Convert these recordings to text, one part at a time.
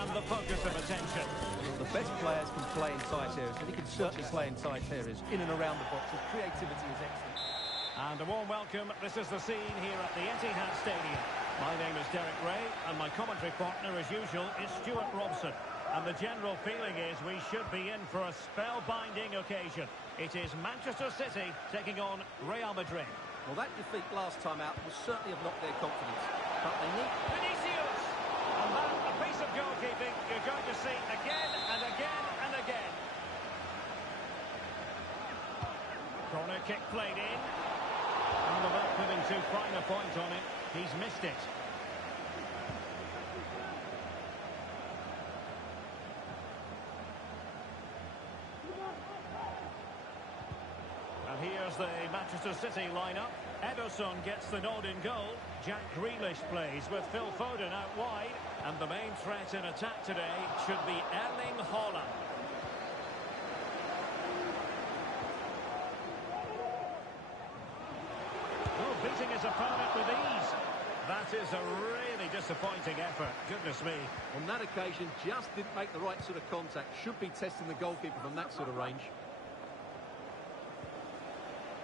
and the focus of attention. The best players can play in tight areas, and he can certainly play in tight areas, in and around the box. His creativity is excellent. And a warm welcome. This is the scene here at the Etihad Stadium. My name is Derek Ray, and my commentary partner, as usual, is Stuart Robson. And the general feeling is we should be in for a spellbinding occasion. It is Manchester City taking on Real Madrid. Well, that defeat last time out will certainly have knocked their confidence. But they need... Vinicius! And that, a piece of goalkeeping you're going to see again and again and again. Corner kick played in. And without putting too fine a point on it, he's missed it. And here's the Manchester City lineup. Ederson gets the nod in goal. Jack Grealish plays with Phil Foden out wide. And the main threat in attack today should be Erling Haaland. Oh, beating his opponent with ease. That is a really disappointing effort. Goodness me. On that occasion, just didn't make the right sort of contact. Should be testing the goalkeeper from that sort of range.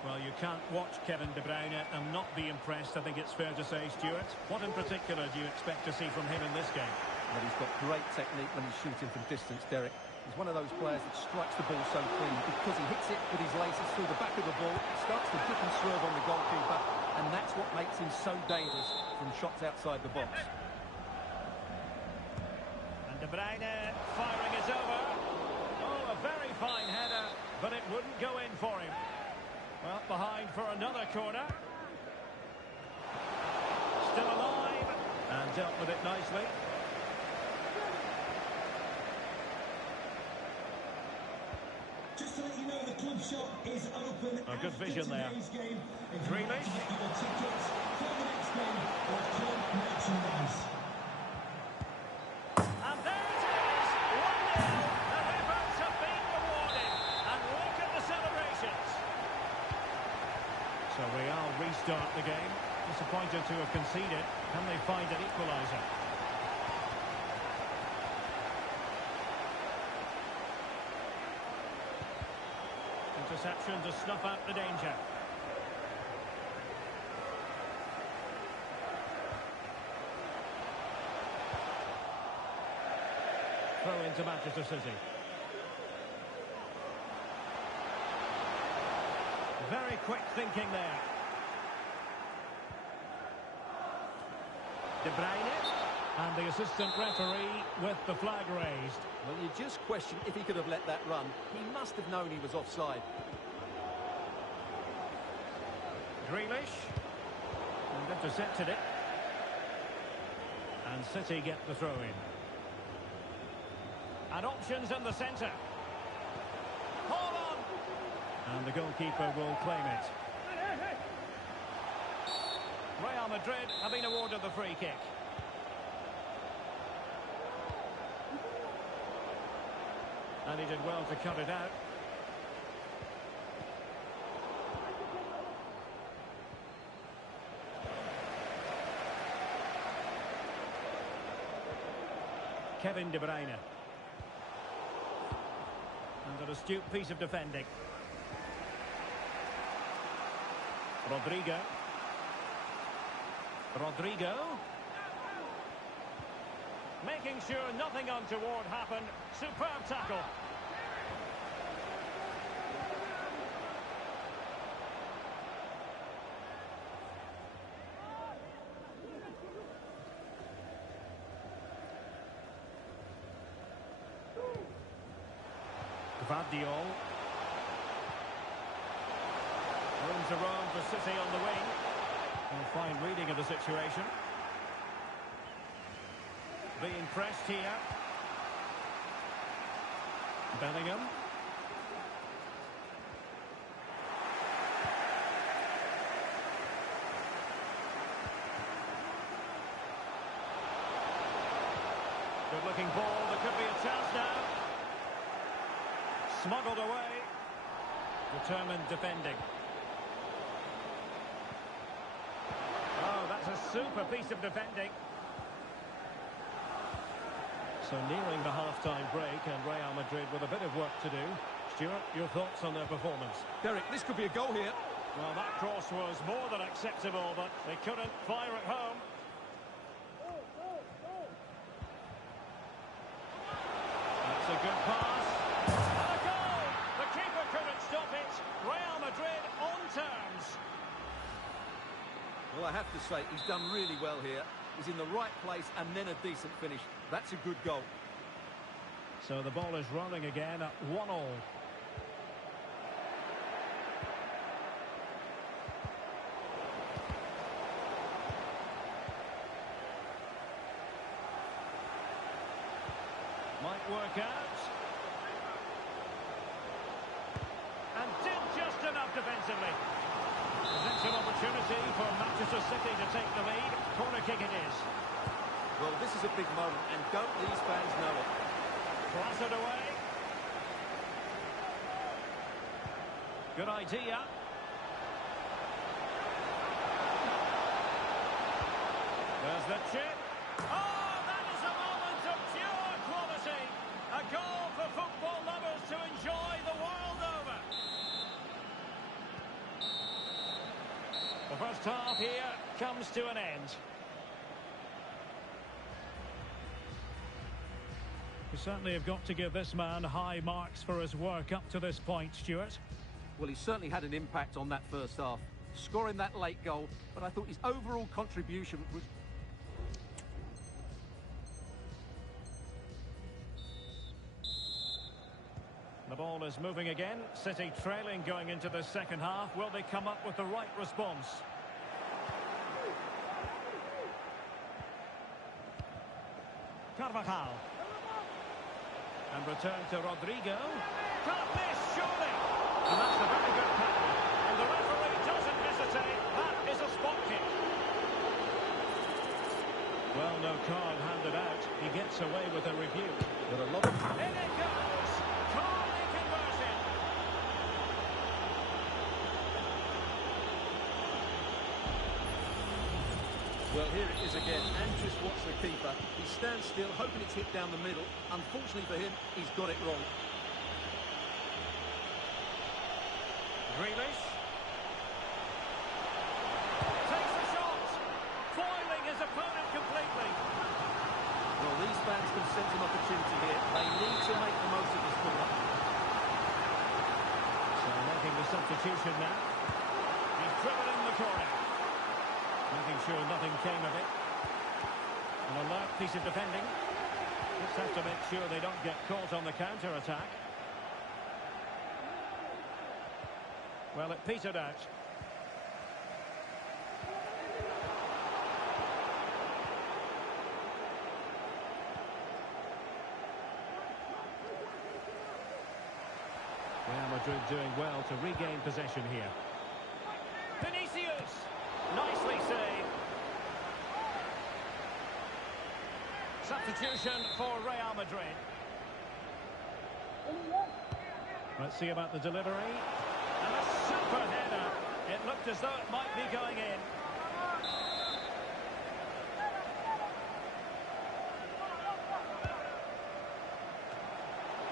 Well, you can't watch Kevin De Bruyne and not be impressed, I think it's fair to say, Stuart. What in particular do you expect to see from him in this game? Well, he's got great technique when he's shooting from distance, Derek. He's one of those players that strikes the ball so clean because he hits it with his laces through the back of the ball, starts to dip and swerve on the goalkeeper, and that's what makes him so dangerous from shots outside the box. And De Bruyne firing is over. Oh, a very fine header, but it wouldn't go in for him. Well, behind for another corner. Still alive. And dealt with it nicely. Just to let you know, the club shop is open. A good vision there. Game. If Grealish. you'd like to get your tickets for the next game or club merchandise. And there it is. 1-0. The Hippos have been rewarded. And look at the celebrations. So Real restart the game. Disappointed to have conceded. Can they find an equaliser? Interception to snuff out the danger. Throw into Manchester City. Very quick thinking there. De Bruyne. And the assistant referee with the flag raised. Well, you just question if he could have let that run. He must have known he was offside. Grealish. And intercepted it. And City get the throw in. And options in the centre. Hold on! And the goalkeeper will claim it. Real Madrid have been awarded the free kick. And he did well to cut it out. Kevin De Bruyne. And an astute piece of defending. Rodrigo. Making sure nothing untoward happened. Superb tackle. Gvardiol. Room to roam for City on the wing. And a fine reading of the situation. Being pressed here. Bellingham. Good looking ball. There could be a chance now. Smuggled away. Determined defending. Oh, that's a super piece of defending. So nearing the half-time break, and Real Madrid with a bit of work to do. Stuart, your thoughts on their performance? Derek, this could be a goal here. Well, that cross was more than acceptable, but they couldn't fire it home. That's a good pass. And a goal! The keeper couldn't stop it. Real Madrid on terms. Well, I have to say, he's done really well here. He's in the right place and then a decent finish. That's a good goal. So the ball is rolling again at 1-1. Might work out. And did just enough defensively. Presents an opportunity for Manchester City to take the lead. Corner kick it is. Well, this is a big moment, and don't these fans know it? Cross it away. Good idea. There's the chip. Oh, that is a moment of pure quality. A goal for football lovers to enjoy the world over. The first half here comes to an end. We certainly have got to give this man high marks for his work up to this point, Stuart. Well, he certainly had an impact on that first half, scoring that late goal, but I thought his overall contribution was... The ball is moving again. City trailing going into the second half. Will they come up with the right response? Carvajal. And return to Rodrigo. Can't miss, surely. And that's a very good tackle. And the referee doesn't hesitate. That is a spot kick. Well, no card handed out. He gets away with a review. But a lot of... In it goes. Calmly converted. Well, here it is again, and just watch the keeper. He stands still, hoping it's hit down the middle. Unfortunately for him, he's got it wrong. Grealish. Takes the shot. Foiling his opponent completely. Well, these fans can sense an opportunity here. They need to make the most of this corner. So making the substitution now. He's driven in the corner. Making sure nothing came of it. An alert piece of defending. Just have to make sure they don't get caught on the counter-attack. Well, it petered out. Real Madrid doing well to regain possession here. Vinicius! Nicely saved. Substitution for Real Madrid. Let's see about the delivery. And a super header. It looked as though it might be going in.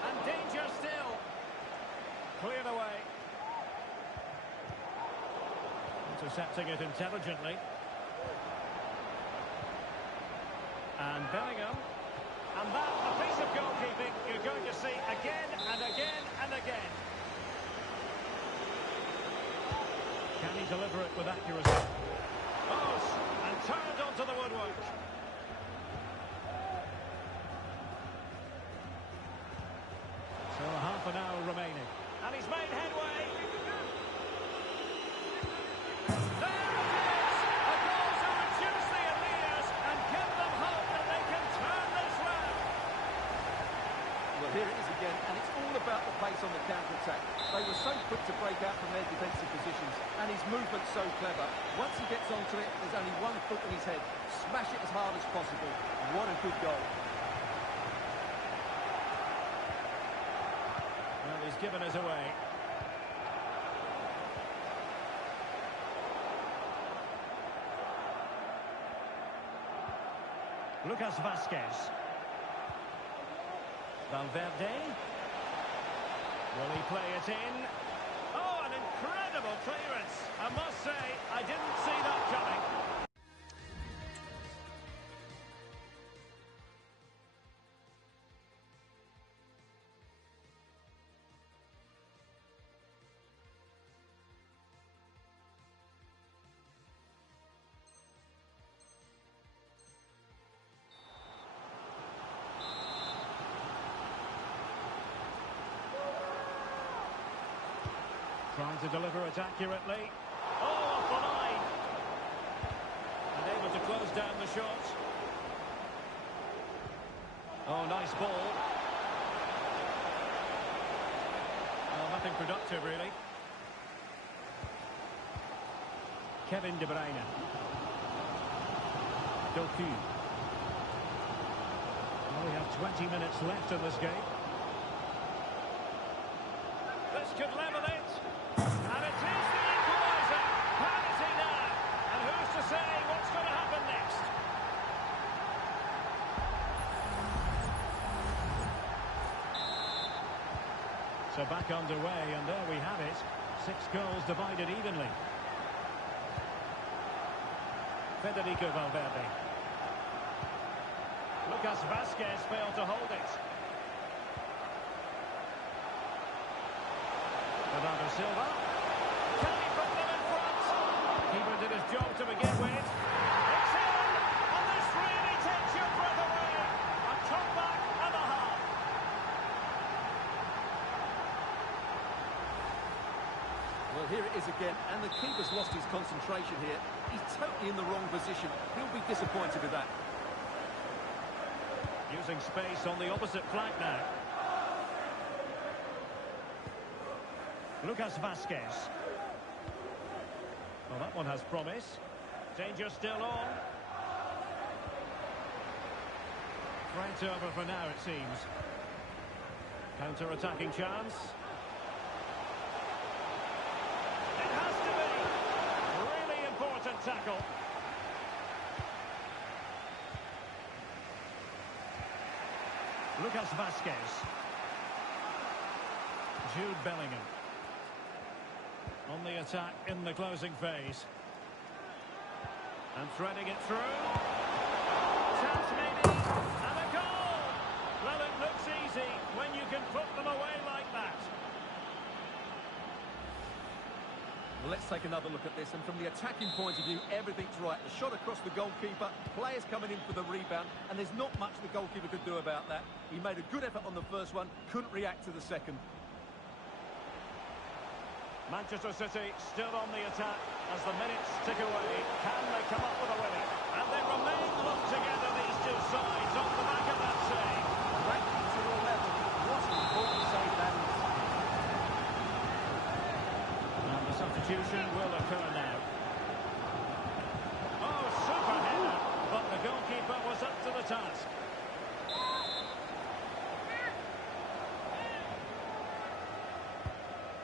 And danger still. Cleared away. Intercepting it intelligently. And Bellingham. And that, a piece of goalkeeping you're going to see again and again and again. Can he deliver it with accuracy? Oh, and turned onto the woodwork. So half an hour remaining. And he's made headway. There it is! A goal to reduce the Elias and give them hope that they can turn this round. Well, here it is again, and it's all about the pace on the counter-attack. They were so quick to break out from their defensive positions, and his movement's so clever. Once he gets onto it, there's only one foot in his head. Smash it as hard as possible. What a good goal. Well, he's given us away. Lucas Vazquez. Valverde. Will he play it in? Oh, an incredible clearance. I must say, I didn't see that coming. Trying to deliver it accurately. Oh, off the line. And able to close down the shot. Oh, nice ball. Well, nothing productive, really. Kevin De Bruyne. Doku. Well, we have 20 minutes left in this game. This could level it. And it is the equaliser. Penalty now. And who's to say what's going to happen next? So back underway, and there we have it. 6 goals divided evenly. Federico Valverde. Lucas Vazquez failed to hold it. Bernardo Silva. Can he put them in front? Keeper did his job to begin with. It's in! And this really takes your breath away. A comeback and a half. Well, here it is again, and the keeper's lost his concentration here. He's totally in the wrong position. He'll be disappointed with that. Using space on the opposite flank now. Lucas Vazquez. Well, that one has promise. Danger still on. Threat over for now, it seems. Counter-attacking chance. It has to be. Really important tackle. Lucas Vazquez. Jude Bellingham. On the attack in the closing phase. And threading it through. Chance maybe. And a goal! Well, it looks easy when you can put them away like that. Well, let's take another look at this, and from the attacking point of view, everything's right. The shot across the goalkeeper, players coming in for the rebound, and there's not much the goalkeeper could do about that. He made a good effort on the first one, couldn't react to the second. Manchester City still on the attack as the minutes tick away. Can they come up with a winner? And they remain locked together, these two sides, on the back of that save. Right to the level. What an important save that is. And the substitution will occur now. Oh, super header, but the goalkeeper was up to the task.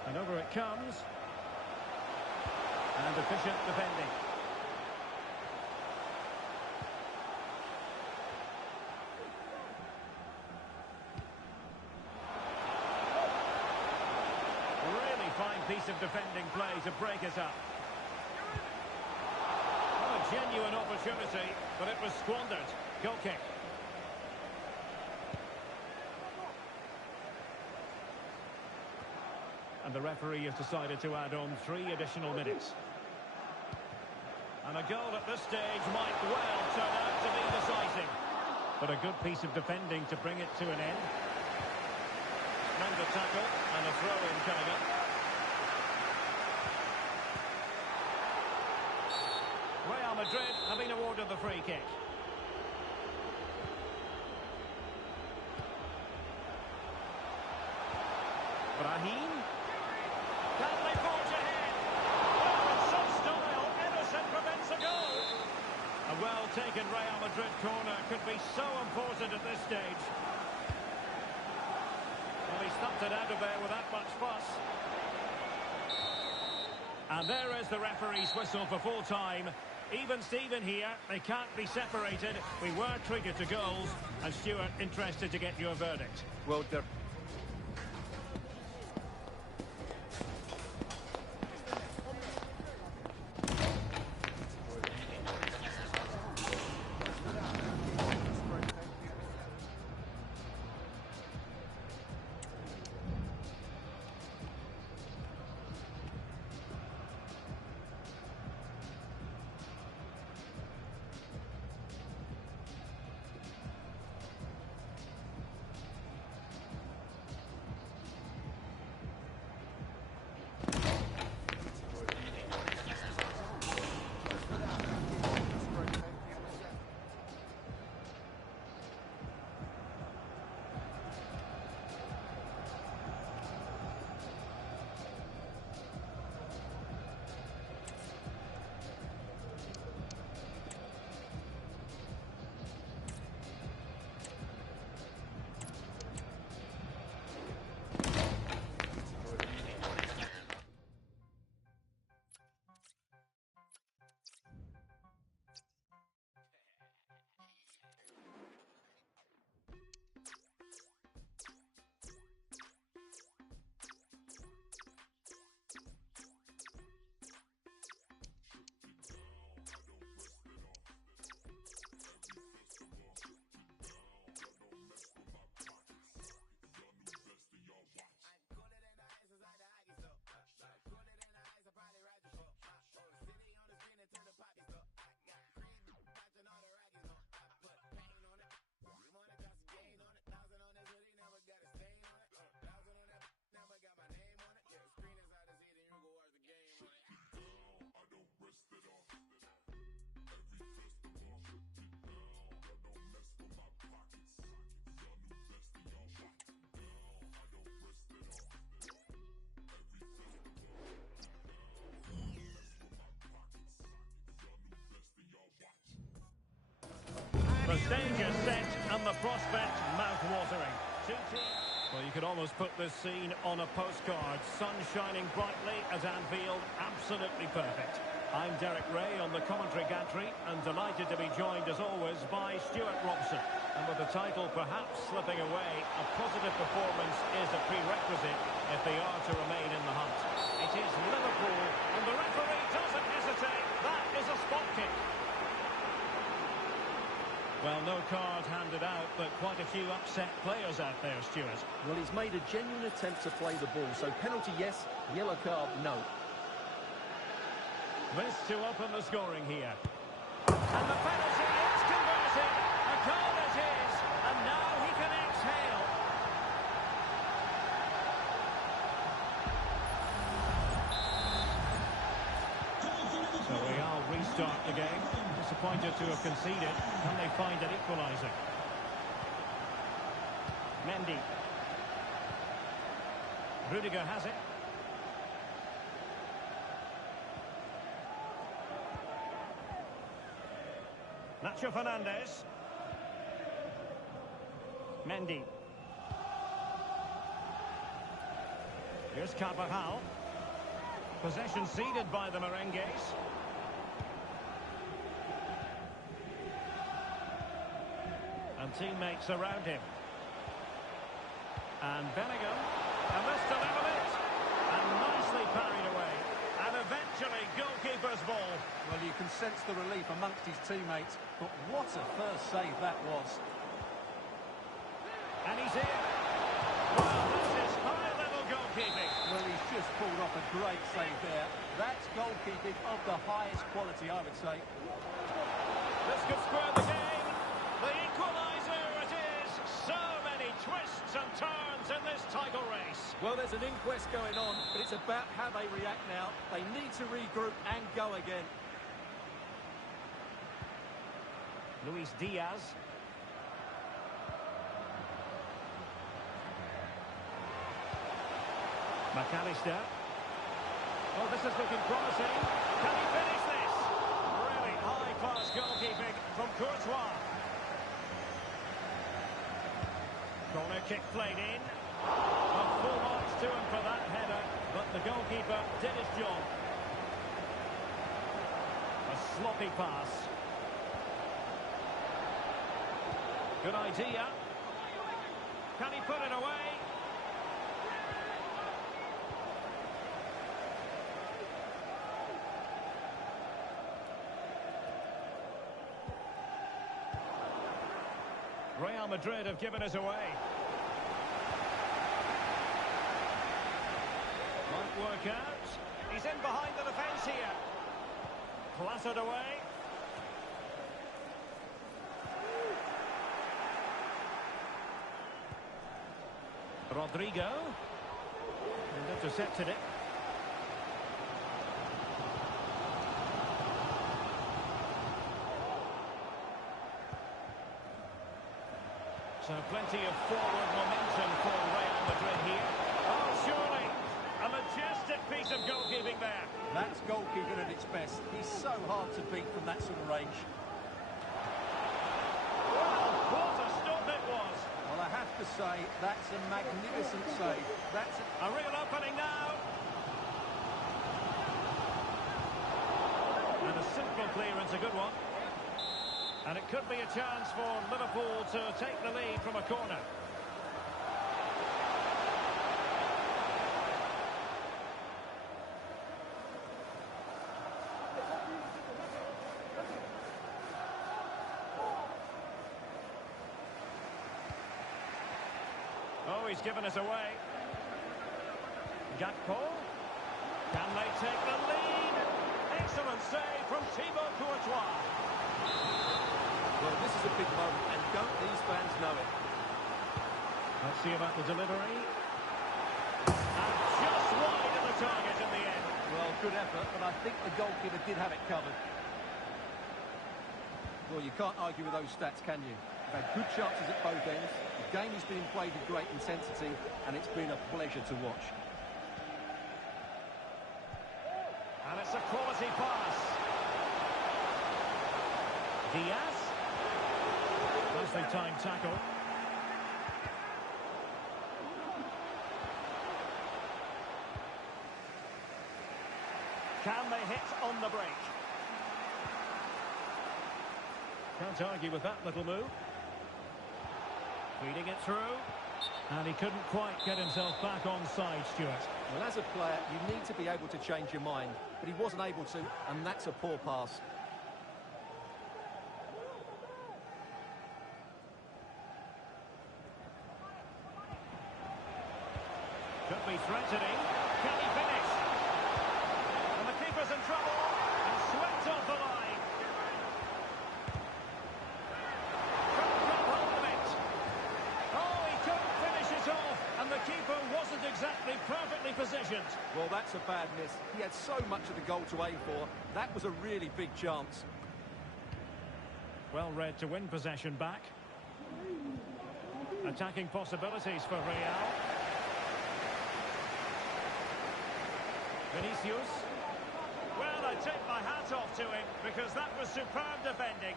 And over it comes. And efficient defending. Really fine piece of defending play to break us up. What a genuine opportunity, but it was squandered. Goal kick. And the referee has decided to add on 3 additional minutes. And a goal at this stage might well turn out to be decisive. But a good piece of defending to bring it to an end. Tremendous tackle and a throw-in coming up. Real Madrid have been awarded the free kick. Brahim. Can they forge ahead? Oh, in some style, Ederson prevents a goal. A well-taken Real Madrid corner could be so important at this stage. Well, he stumped it out of there without much fuss. And there is the referee's whistle for full time. Even Steven here, they can't be separated. We were treated to goals, and Stuart, interested to get your verdict. Well, Derek. The stage is set and the prospect mouth-watering. Two teams. Well, you could almost put this scene on a postcard. Sun shining brightly at Anfield. Absolutely perfect. I'm Derek Ray on the commentary gantry and delighted to be joined as always by Stuart Robson. And with the title perhaps slipping away, a positive performance is a prerequisite if they are to remain in the hunt. It is Liverpool and the referee doesn't hesitate. That is a spot kick. Well, no card handed out, but quite a few upset players out there, Stuart. Well, he's made a genuine attempt to play the ball, so penalty yes, yellow card no. This to open the scoring here. And the penalty is converted. A goal it is, and now he can exhale. So Real restart the game. Disappointed to have conceded. Can they find an equaliser? Mendy. Rudiger has it. Nacho Fernandez. Mendy. Here's Carvajal. Possession ceded by the Merengues. And teammates around him. And Bellingham. And this to level it. And nicely parried away. And eventually goalkeeper's ball. Well, you can sense the relief amongst his teammates, but what a first save that was. And he's in. Well, this is high-level goalkeeping. Well, he's just pulled off a great save there. That's goalkeeping of the highest quality, I would say. This could square the game. The equaliser it is. So many twists and turns in this title race. Well, there's an inquest going on, but it's about how they react now. They need to regroup and go again. Luis Diaz. McAllister. Oh, this is looking promising. Can he finish this? Really high-class goalkeeping from Courtois. Corner kick played in. Full marks to him for that header, but the goalkeeper did his job. A sloppy pass. Good idea. Can he put it away? Real Madrid have given us away. Might work out. He's in behind the defence here. Clattered away. Rodrigo. And intercepted it. So plenty of forward momentum for Real Madrid here. Oh, surely. A majestic piece of goalkeeping there. That's goalkeeping at its best. He's so hard to beat from that sort of range. Well, what a stop it was. Well, I have to say, that's a magnificent save. That's A real opening now. And a simple clearance, a good one. And it could be a chance for Liverpool to take the lead from a corner. Oh, he's given us away. Gakpo. Can they take the lead? Excellent save from Thibaut Courtois. Well, this is a big moment, and don't these fans know it? Let's see about the delivery. And just wide of the target in the end. Well, good effort, but I think the goalkeeper did have it covered. Well, you can't argue with those stats, can you? They've had good chances at both ends. The game has been played with great intensity, and it's been a pleasure to watch. And it's a quality pass. Diaz. Nicely timed tackle. Can they hit on the break? Can't argue with that little move. Feeding it through. And he couldn't quite get himself back on side, Stuart. Well, as a player, you need to be able to change your mind, but he wasn't able to, and that's a poor pass. Could be threatening. Can he finish? And the keeper's in trouble. And swept off the line. Couldn't grab hold of it. Oh, he couldn't finish it off. And the keeper wasn't exactly perfectly positioned. Well, that's a bad miss. He had so much of the goal to aim for. That was a really big chance. Well read to win possession back. Attacking possibilities for Real. Vinicius. Well, I take my hat off to him because that was superb defending.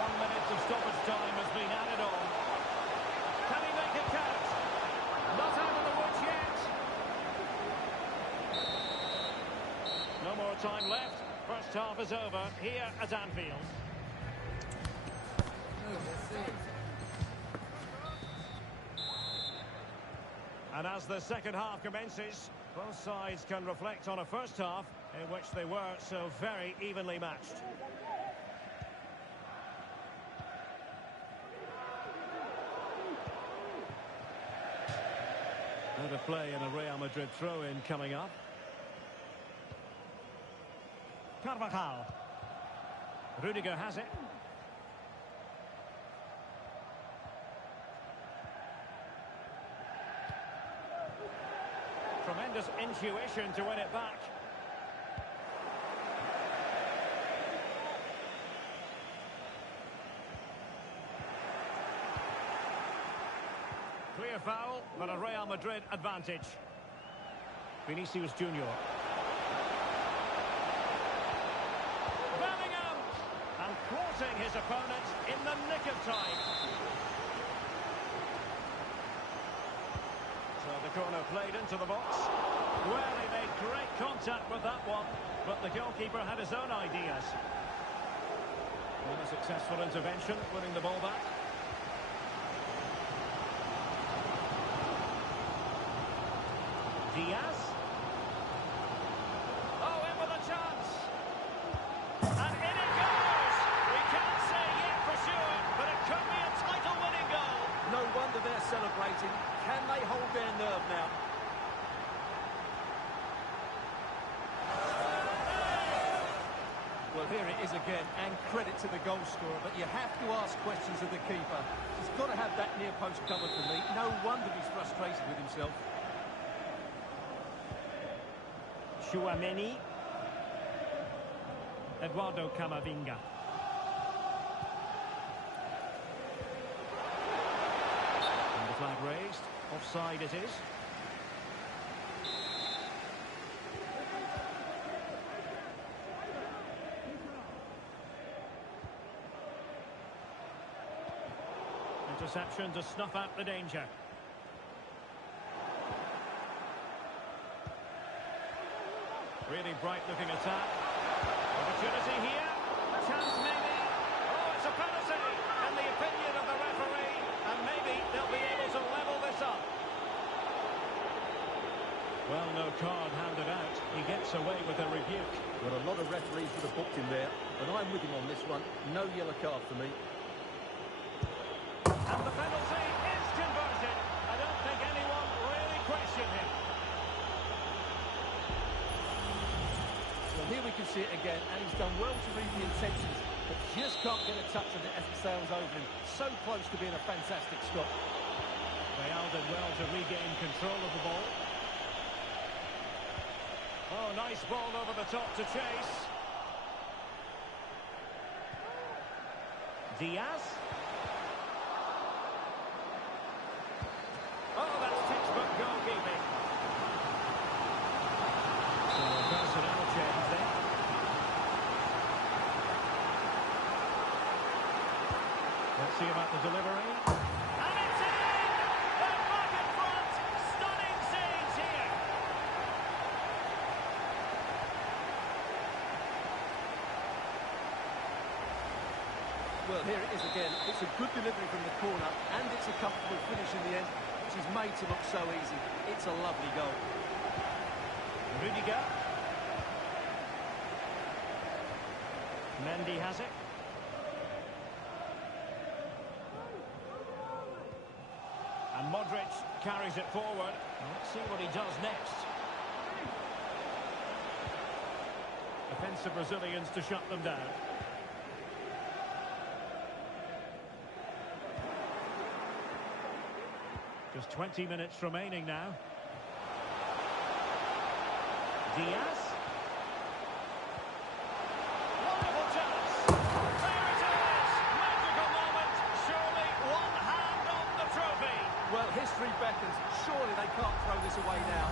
One minute of stoppage time has been added on. Can he make it count? Not out of the woods yet. No more time left. First half is over here at Anfield. And as the second half commences, both sides can reflect on a first half in which they were so very evenly matched. Out of play and a Real Madrid throw-in coming up. Carvajal. Rudiger has it. Tremendous intuition to win it back. Clear foul, but a Real Madrid advantage. Vinicius Junior. Bellingham! And thwarting his opponent in the nick of time. So the corner played into the box. Well, he made great contact with that one, but the goalkeeper had his own ideas. And a successful intervention, winning the ball back. Diaz. Oh, in with a chance. And in it goes. We can't say yet for sure, but it could be a title-winning goal. No wonder they're celebrating. Can they hold their nerve now? Well, here it is again, and credit to the goal scorer, but you have to ask questions of the keeper. He's got to have that near post covered for me. No wonder he's frustrated with himself. Chouameni. Eduardo Camavinga. And the flag raised. Offside it is. Interception to snuff out the danger. Really bright-looking attack. Opportunity here. Chance maybe. Oh, it's a penalty, in the opinion of the referee. And maybe they'll be able to level this up. Well, no card handed out. He gets away with a rebuke. Well, a lot of referees would have booked him there, but I'm with him on this one. No yellow card for me. And the penalty is converted. I don't think anyone really questioned him. Well, here we can see it again, and he's done well to read the intentions, but just can't get a touch on it as it sails over him. So close to being a fantastic stop. Real did well to regain control of the ball. Oh, nice ball over the top to chase. Diaz. Oh, that's textbook goalkeeping. So a personnel change there. Let's see about the delivery. And it's in! They're back in front! Stunning scenes here! Well, here it is again. It's a good delivery from the corner, and it's a comfortable finish in the end, which is made to look so easy. It's a lovely goal. Rudiger. Mendy has it. And Modric carries it forward. Let's see what he does next. Defensive Brazilians to shut them down. Just 20 minutes remaining now. Diaz. Wonderful chance. There it is. Magical moment. Surely one hand on the trophy. Well, history beckons. Surely they can't throw this away now.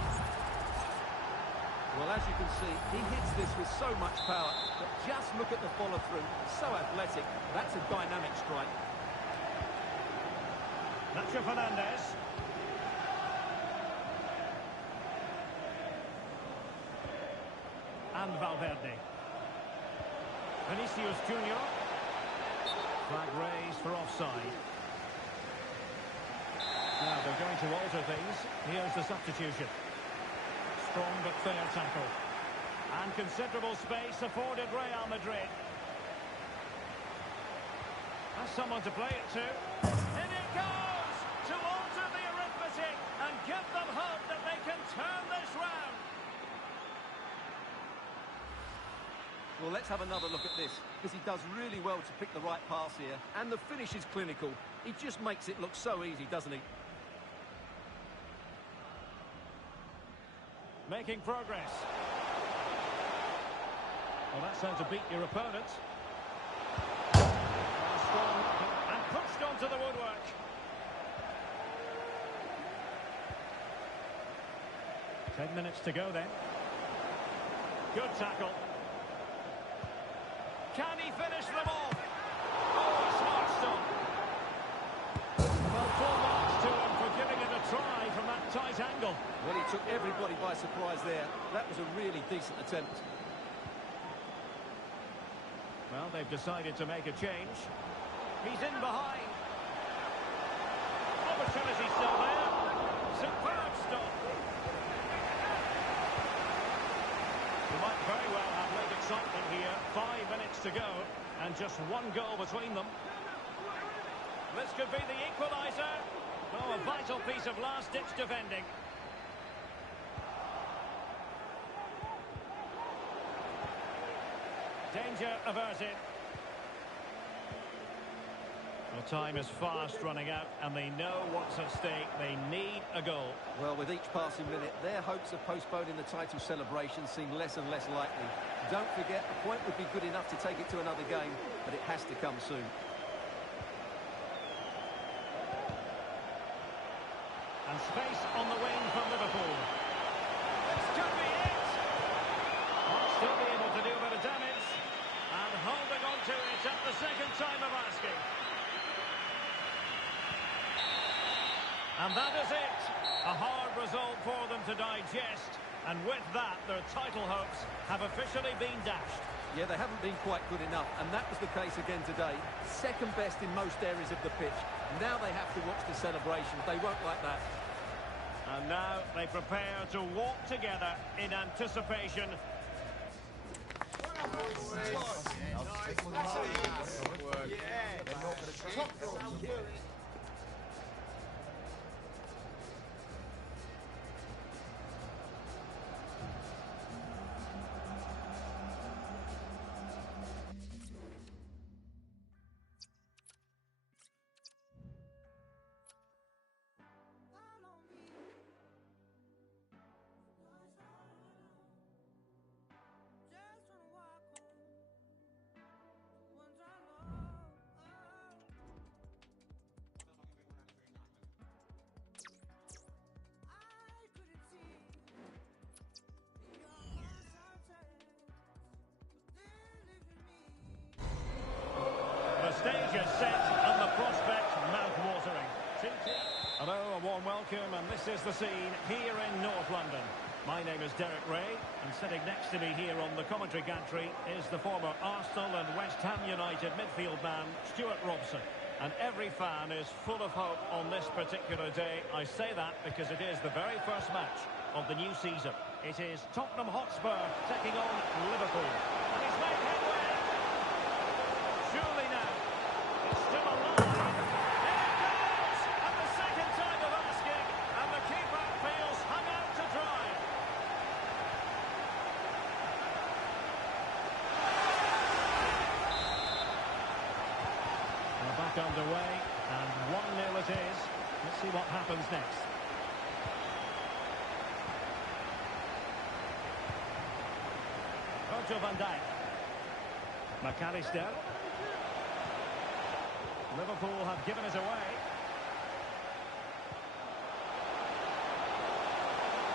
Well, as you can see, he hits this with so much power, but just look at the follow-through. So athletic. That's a dynamic strike. Nacho Fernandez. And Valverde. Vinicius Junior. Flag raised for offside. Now they're going to alter things. Here's the substitution. Strong but fair tackle. And considerable space afforded Real Madrid. Has someone to play it to. In it goes! To alter the arithmetic and give them hope that they can turn this round. Well, let's have another look at this, because he does really well to pick the right pass here. And the finish is clinical. He just makes it look so easy, doesn't he? Making progress. Well, that's how to beat your opponent. Strong and pushed onto the woodwork. Ten minutes to go then. Good tackle. Can he finish them off? Oh, a smart stop. Well, full marks to him for giving it a try from that tight right angle. Well, he took everybody by surprise there. That was a really decent attempt. Well, they've decided to make a change. He's in behind. Opportunity still there. Superb stop. You might very well have late excitement here. 5 minutes to go, and just one goal between them. This could be the equaliser. Oh, a vital piece of last-ditch defending. Danger averted. Well, time is fast running out, and they know what's at stake. They need a goal. Well, with each passing minute, their hopes of postponing the title celebration seem less and less likely. Don't forget, a point would be good enough to take it to another game, but it has to come soon. And space on the wing for Liverpool. This could be it. Might still be able to do a bit of damage. And holding on to it at the second time of asking. And that is it. A hard result for them to digest. And with that, their title hopes have officially been dashed. Yeah, they haven't been quite good enough, and that was the case again today. Second best in most areas of the pitch. Now they have to watch the celebration. They won't like that. And now they prepare to walk together in anticipation. The stage is set and the prospect mouth-watering. Hello, a warm welcome, and this is the scene here in North London. My name is Derek Ray, and sitting next to me here on the commentary gantry is the former Arsenal and West Ham United midfield man, Stuart Robson. And every fan is full of hope on this particular day. I say that because it is the very first match of the new season. It is Tottenham Hotspur taking on Liverpool. And he's made headway. Surely now. It's still alive. There it goes! At the second time of asking. And the keeper feels hung out to dry. We're back underway. And 1-0 it is. Let's see what happens next. Virgil van Dijk. McAllister. Liverpool have given it away.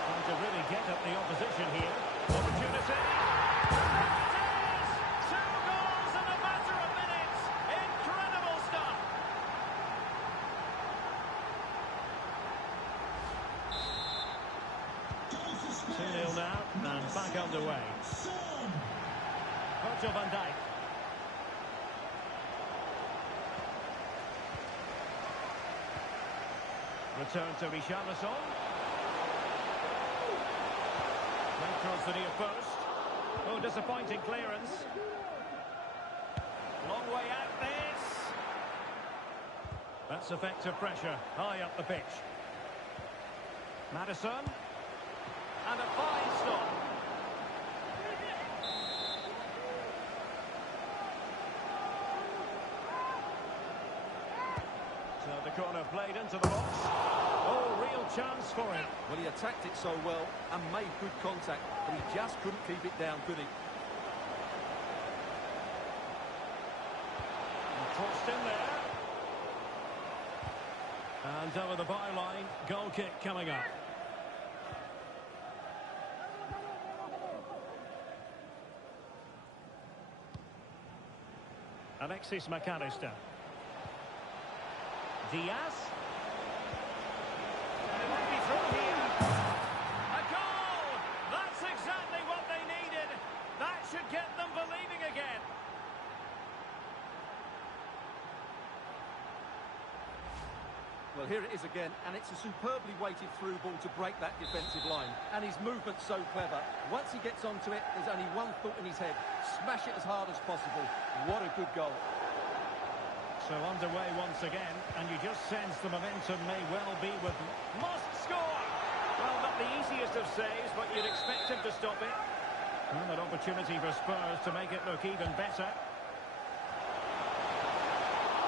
Trying to really get at the opposition here. Opportunity. There it is! 2 goals in a matter of minutes. Incredible stuff. Goal for Spurs. 2-0 now, and back underway. Son. Virgil van Dijk. Return to Richarlison. Played across the near post. Oh, disappointing clearance. Long way out this. That's effective pressure high up the pitch. Maddison. And a fine stop. So the corner played into the box. Oh, real chance for him. Well, he attacked it so well and made good contact, but he just couldn't keep it down, could he? And crossed in there. And over the byline, goal kick coming up. Alexis McAllister. Diaz. And it might be through here. Well, here it is again, and it's a superbly weighted through ball to break that defensive line. And his movement's so clever. Once he gets onto it, there's only one thought in his head. Smash it as hard as possible. What a good goal. So underway once again, and you just sense the momentum may well be with them. Must score! Well, not the easiest of saves, but you'd expect him to stop it. And an opportunity for Spurs to make it look even better.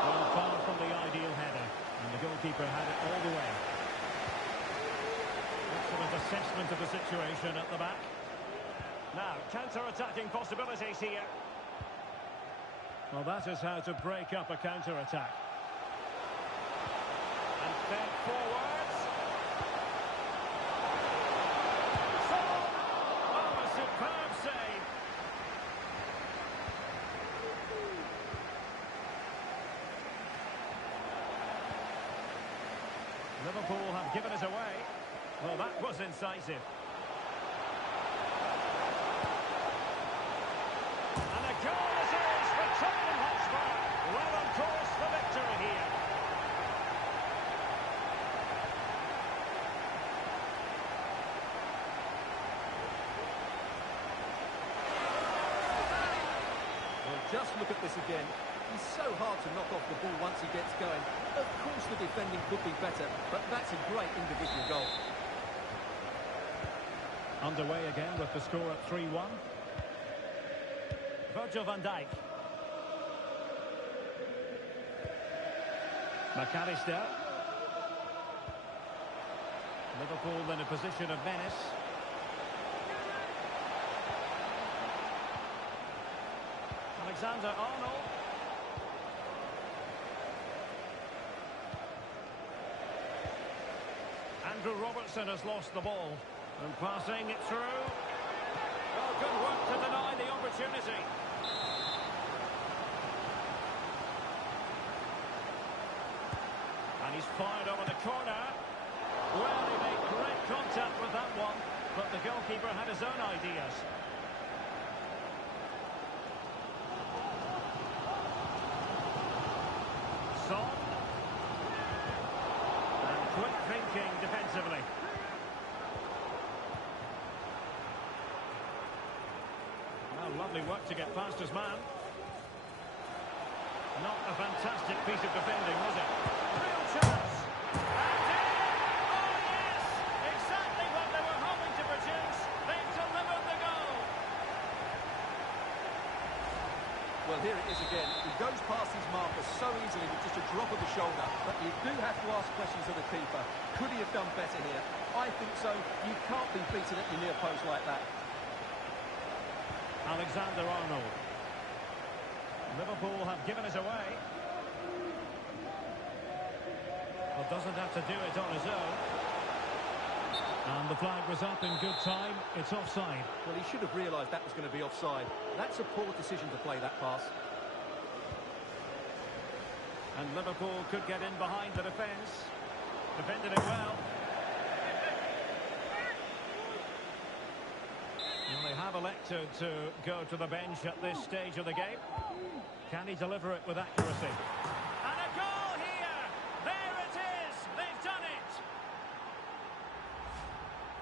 Well, far from the ideal header. And the goalkeeper had it all the way. Excellent assessment of the situation at the back. Now, counter-attacking possibilities here. Well, that is how to break up a counter-attack. And fed forwards. Oh, a superb save. Liverpool have given it away. Well, that was incisive. And a goal it is for Tottenham Hotspur. Well on course for victory here. Well, just look at this again. He's so hard to knock off the ball once he gets going. Of course the defending could be better, but that's a great individual goal. Underway again with the score at 3-1. Virgil van Dijk. McAllister. Liverpool in a position of menace. Alexander-Arnold. Andrew Robertson has lost the ball. And passing it through. Well, good work to deny the opportunity. And he's fired over the corner. Well, he made great contact with that one, but the goalkeeper had his own ideas. Son. And quick thinking defensively. Well, lovely work to get past his man. Not a fantastic piece of defending, was it? Real chance. And in! Oh, yes! Exactly what they were hoping to produce. They've delivered the goal. Well, here it is again. He goes past his marker so easily with just a drop of the shoulder. But you do have to ask questions of the keeper. Could he have done better here? I think so. You can't be beaten at your near post like that. Alexander-Arnold. Liverpool have given it away. Well, doesn't have to do it on his own. And the flag was up in good time. It's offside. Well, he should have realised that was going to be offside. That's a poor decision to play that pass. And Liverpool could get in behind the defence. Defended it well. Well, they have elected to go to the bench at this stage of the game. Can he deliver it with accuracy? And a goal here! There it is! They've done it!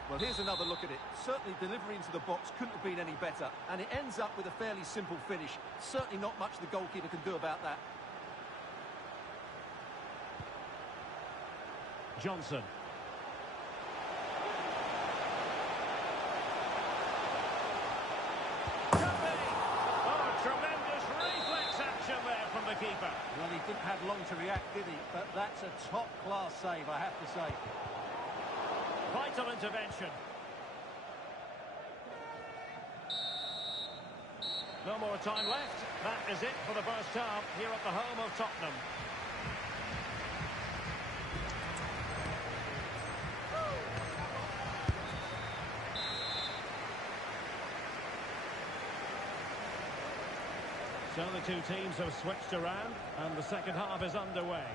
Well, here's another look at it. Certainly delivery into the box couldn't have been any better. And it ends up with a fairly simple finish. Certainly not much the goalkeeper can do about that. Johnson. Tremendous reflex action there from the keeper. Well, he didn't have long to react, did he? But that's a top-class save, I have to say. Vital intervention. No more time left. That is it for the first half here at the home of Tottenham. So the two teams have switched around and the second half is underway.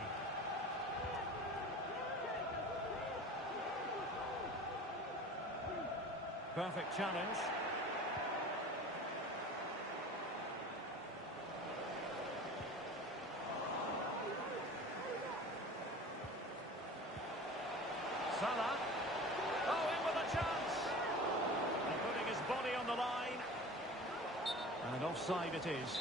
Perfect challenge. Salah. Oh, in with a chance. And putting his body on the line. And offside it is.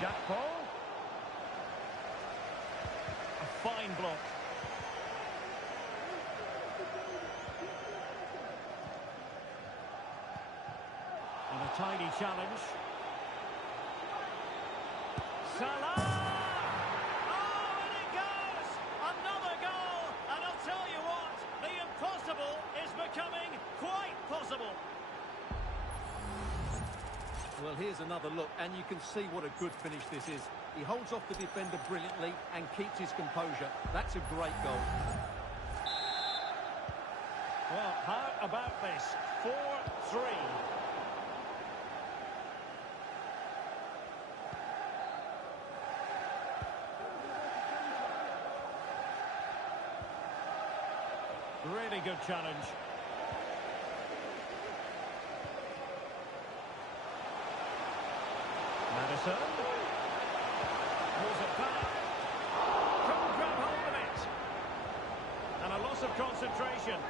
Gakpo. A fine block. And a tiny challenge. Salah! Oh, and it goes! Another goal! And I'll tell you what, the impossible is becoming quite possible. Well, here's another look, and you can see what a good finish this is. He holds off the defender brilliantly and keeps his composure. That's a great goal. Well, how about this? 4-3. Really good challenge. Madison. Pulls it back. Couldn't grab hold of it. And a loss of concentration.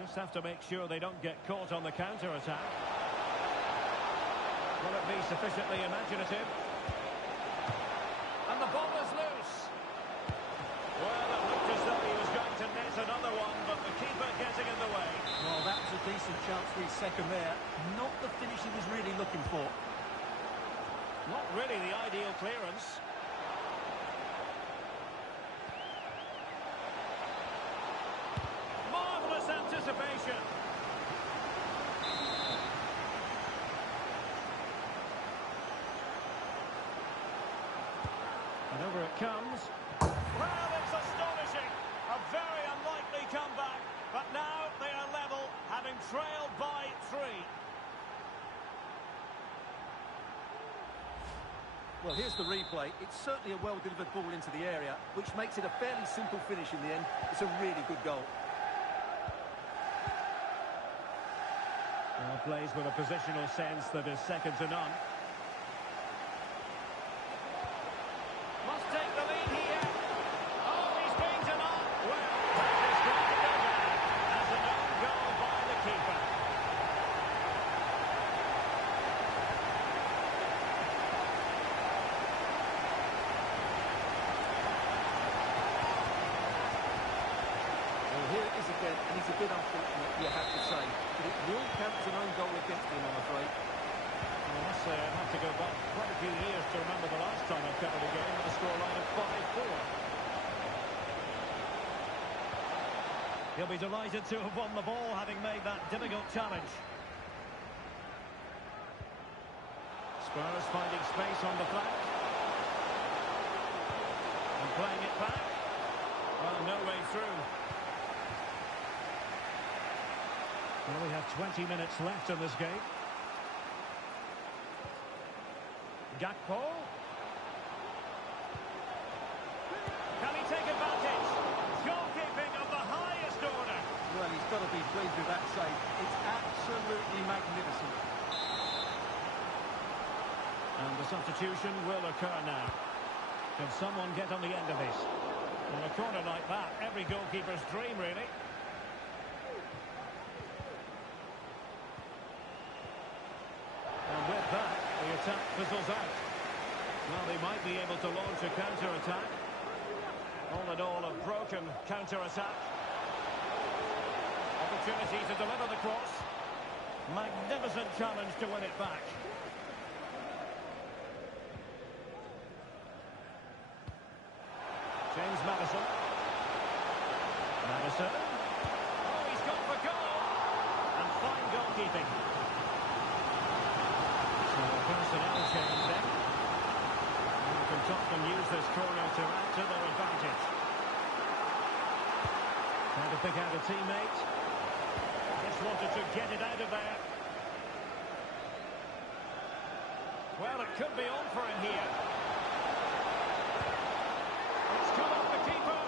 Just have to make sure they don't get caught on the counter-attack. Will it be sufficiently imaginative? And the ball is loose. Well, it looked as though he was going to net another one, but the keeper getting in the way. Well, that was a decent chance for his second there. Not the finish he was really looking for. Not really the ideal clearance. Marvellous anticipation. And over it comes. Well, it's astonishing. A very unlikely comeback. But now they are level, having trailed by 3. Well, here's the replay. It's certainly a well-delivered ball into the area, which makes it a fairly simple finish in the end. It's a really good goal. Well, plays with a positional sense that is second to none. Must take the lead here. Oh, he's being denied. Well, that is going to go down as an own goal by the keeper. Well, here it is again, and he's a bit unfortunate, you have to say. But it will count as an own goal against him, I'm afraid. I must say, I'd have to go back quite a few years to remember the last time I covered a game with a scoreline of 5-4. He'll be delighted to have won the ball, having made that difficult challenge. Spurs finding space on the flank. And playing it back. Well, no way through. Well, we have 20 minutes left in this game. Gakpo. Can he take advantage? Goalkeeping of the highest order. Well, he's got to be pleased with that save. It's absolutely magnificent. And the substitution will occur now. Can someone get on the end of this? On a corner like that, every goalkeeper's dream, really. And with that, the attack fizzles out. Well, they might be able to launch a counter-attack. All in all, a broken counter-attack. Opportunity to deliver the cross. Magnificent challenge to win it back. James Madison. Madison. Oh, he's gone for goal. And fine goalkeeping. So a personnel change then. And can Tottenham use this corner to add to their advantage? Trying to pick out a teammate. Just wanted to get it out of there. Well, it could be on for him here. It's come off the keeper.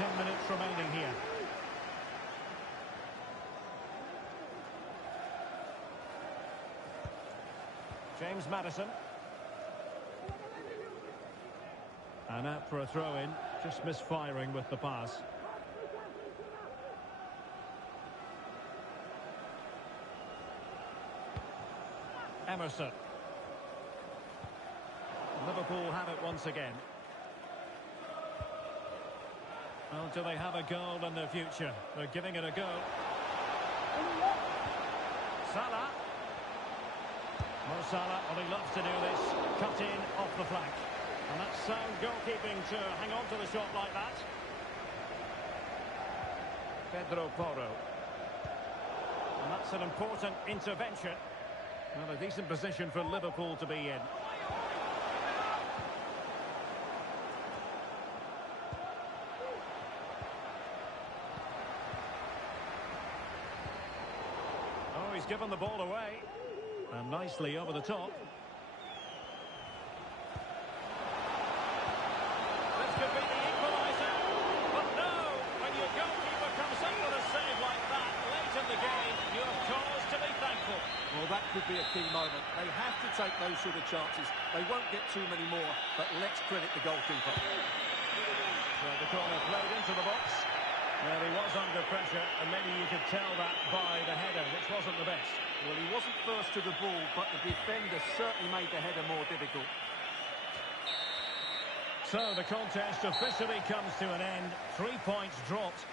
10 minutes remaining here. James Maddison. And out for a throw-in, just misfiring with the pass. Emerson. Liverpool have it once again. Well, do they have a goal in their future? They're giving it a go. Salah. Mo Salah, well, he loves to do this. Cut in off the flank. And that's sound goalkeeping to hang on to the shot like that. Pedro Porro. And that's an important intervention. Well, a decent position for Liverpool to be in. Oh, he's given the ball away. And nicely over the top. This could be the equaliser. But no, when your goalkeeper comes up with a save like that late in the game, you have cause to be thankful. Well, that could be a key moment. They have to take those sort of chances. They won't get too many more, but let's credit the goalkeeper. So the corner played into the box. Well, he was under pressure, and maybe you could tell that by the header, which wasn't the best. Well, he wasn't first to the ball, but the defender certainly made the header more difficult. So the contest officially comes to an end. 3 points dropped.